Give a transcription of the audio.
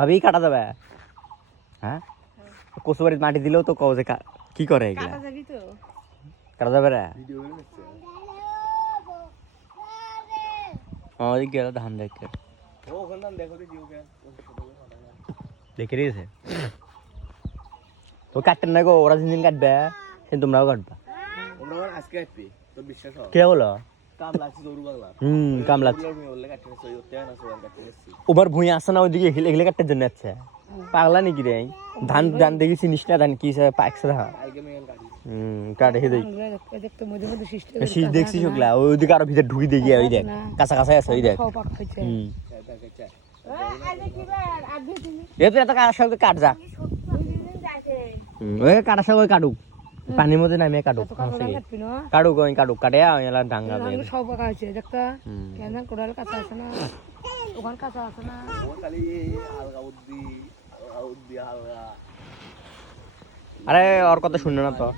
ভাবি কাটা যাবে? হ্যাঁ, কচুবাড়ির মাটি দিলেও তো কও যে কি করে এগুলা? কাটা যাবে রে? ওই গেল ধান দেখে দেখে দিয়েছে তো কাটতেন না গো, ওরা যেদিন কাটবে সেদিন তোমরাও কাটবা। কে বলো? কামলা ওবার ভুঁই আসছে না ওইদিকে, এগুলো কাটতে জন্য আছে পাগলা নাকি রে? ধান ধান দেখি চিনিস না, ধান কি পাকছে দেখা কাটে শীষ দেখছিস ওগুলা, ওইদিকে আরো ভিতরে ঢুকি দেখি ওই দেখ কাঁচা কাঁচা আছে ওই দেখ। এ তো এত কাটার সঙ্গে কাট যা, ওই কাটার সঙ্গে কাটুক, পানির মধ্যে নামিয়ে কাটুক কাটুক ওই কাটুক কাটে ডাঙ্গা সব পাকা হয়েছে দেখতা কেন কোড়াল কাঁচা আছে না, ওখান কাঁচা আছে না। আরে ওর কথা শুনলো না তো।